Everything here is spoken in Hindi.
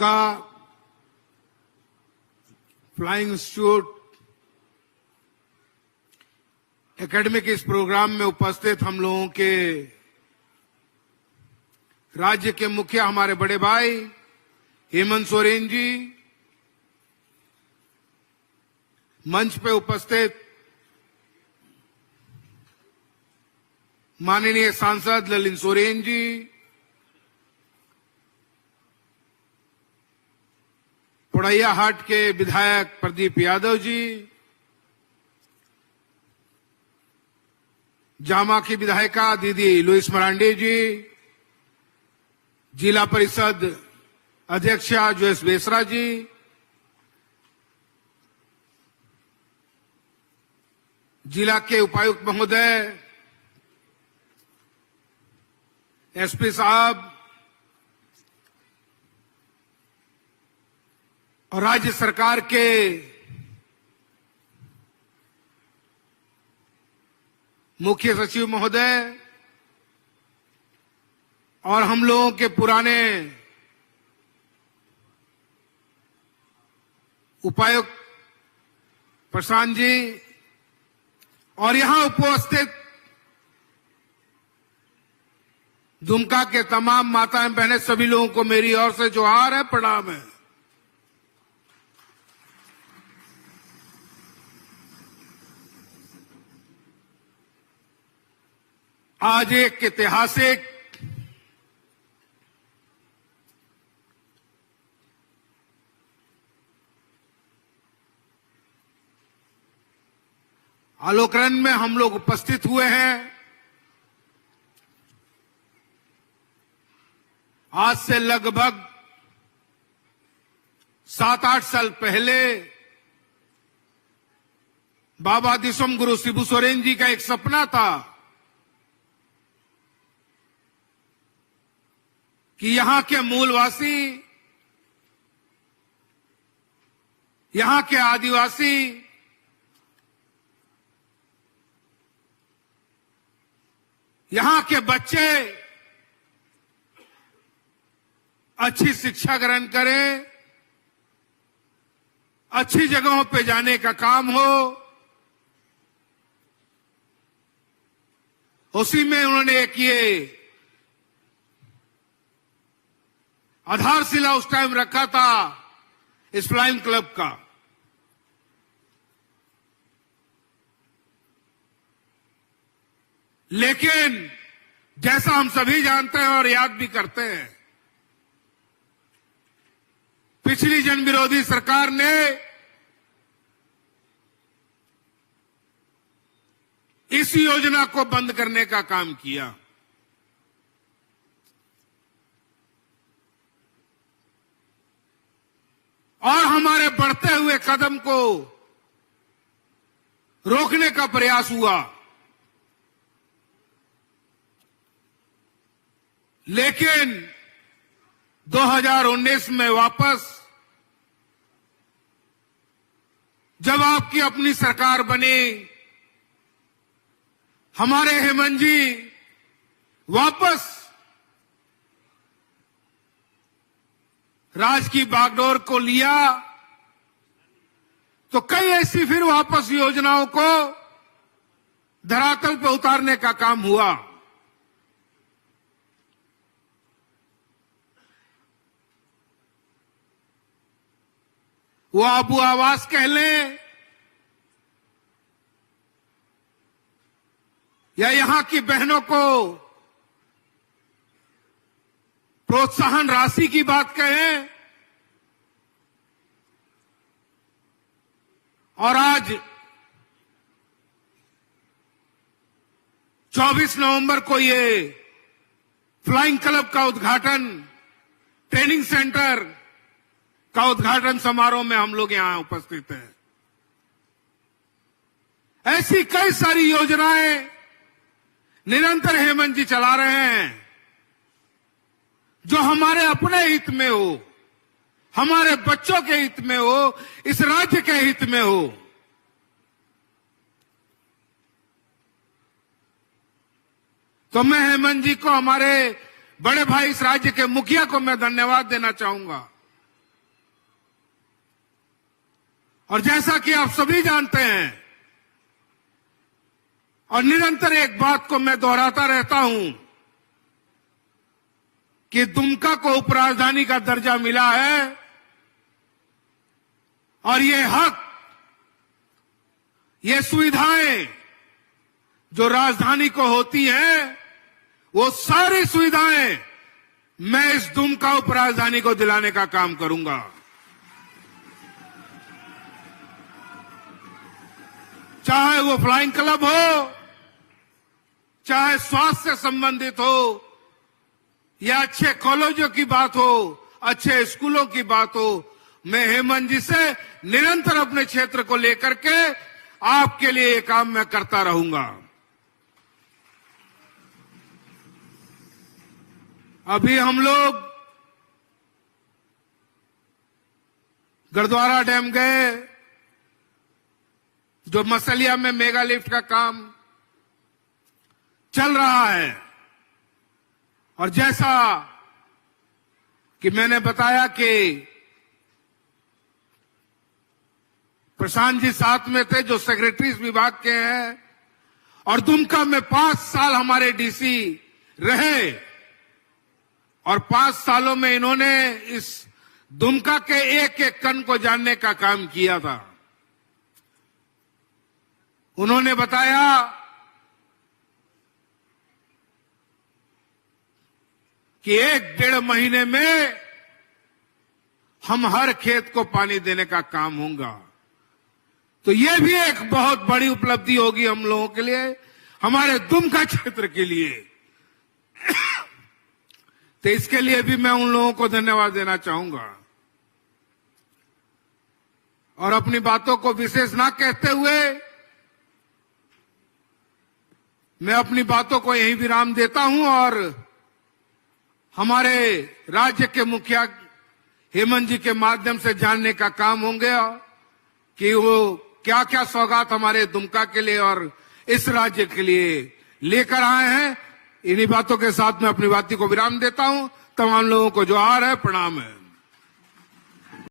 दुमका फ्लाइंग इंस्टीट्यूट एकेडमी के इस प्रोग्राम में उपस्थित हम लोगों के राज्य के मुखिया हमारे बड़े भाई हेमंत सोरेन जी, मंच पे उपस्थित माननीय सांसद ललित सोरेन जी, पोड़ैया हाट के विधायक प्रदीप यादव जी, जामा की विधायिका दीदी लुइस मरांडी जी, जिला परिषद अध्यक्षा जोयस बेसरा जी, जिला के उपायुक्त महोदय, एसपी साहब और राज्य सरकार के मुख्य सचिव महोदय और हम लोगों के पुराने उपायुक्त प्रशांत जी और यहां उपस्थित दुमका के तमाम माताएं बहनें, सभी लोगों को मेरी ओर से जोहार है, प्रणाम है। आज एक ऐतिहासिक आलोकन में हम लोग उपस्थित हुए हैं। आज से लगभग 7-8 साल पहले बाबा दिसोम गुरु शिबू सोरेन जी का एक सपना था कि यहां के मूलवासी, यहां के आदिवासी यहां के बच्चे अच्छी शिक्षा ग्रहण करें, अच्छी जगहों पे जाने का काम हो। उसी में उन्होंने एक ये आधारशिला उस टाइम रखा था इस फ्लाइंग क्लब का। लेकिन जैसा हम सभी जानते हैं और याद भी करते हैं, पिछली जन विरोधी सरकार ने इस योजना को बंद करने का काम किया। और हमारे बढ़ते हुए कदम को रोकने का प्रयास हुआ। लेकिन 2019 में वापस जब आपकी अपनी सरकार बनी, हमारे हेमंत जी वापस राज की बागडोर को लिया, तो कई ऐसी फिर वापस योजनाओं को धरातल पर उतारने का काम हुआ। वो आबू आवास कह लें या यहां की बहनों को प्रोत्साहन राशि की बात कहें, और आज 24 नवंबर को ये फ्लाइंग क्लब का उद्घाटन, ट्रेनिंग सेंटर का उद्घाटन समारोह में हम लोग यहां उपस्थित हैं। ऐसी कई सारी योजनाएं निरंतर हेमंत जी चला रहे हैं जो हमारे अपने हित में हो, हमारे बच्चों के हित में हो, इस राज्य के हित में हो। तो मैं हेमंत जी को, हमारे बड़े भाई इस राज्य के मुखिया को मैं धन्यवाद देना चाहूंगा और जैसा कि आप सभी जानते हैं और निरंतर एक बात को मैं दोहराता रहता हूं कि दुमका को उपराजधानी का दर्जा मिला है और ये हक, ये सुविधाएं जो राजधानी को होती हैं, वो सारी सुविधाएं मैं इस दुमका उपराजधानी को दिलाने का काम करूंगा। चाहे वो फ्लाइंग क्लब हो, चाहे स्वास्थ्य से संबंधित हो, या अच्छे कॉलेजों की बात हो, अच्छे स्कूलों की बात हो, मैं हेमंत जी से निरंतर अपने क्षेत्र को लेकर के आपके लिए ये काम मैं करता रहूंगा। अभी हम लोग गुरुद्वारा डैम गए, जो मसलिया में मेगा लिफ्ट का काम चल रहा है, और जैसा कि मैंने बताया कि प्रशांत जी साथ में थे जो सेक्रेटरीज विभाग के हैं, और दुमका में 5 साल हमारे डीसी रहे, और 5 सालों में इन्होंने इस दुमका के एक एक कण को जानने का काम किया था। उन्होंने बताया कि 1-1.5 महीने में हम हर खेत को पानी देने का काम होगा। तो यह भी एक बहुत बड़ी उपलब्धि होगी हम लोगों के लिए, हमारे दुमका क्षेत्र के लिए। तो इसके लिए भी मैं उन लोगों को धन्यवाद देना चाहूंगा। और अपनी बातों को विशेष ना कहते हुए मैं अपनी बातों को यहीं विराम देता हूं, और हमारे राज्य के मुखिया हेमंत जी के माध्यम से जानने का काम होंगे कि वो क्या क्या सौगात हमारे दुमका के लिए और इस राज्य के लिए लेकर आए हैं। इन्हीं बातों के साथ मैं अपनी बातों को विराम देता हूं। तमाम लोगों को जोहार है, प्रणाम है।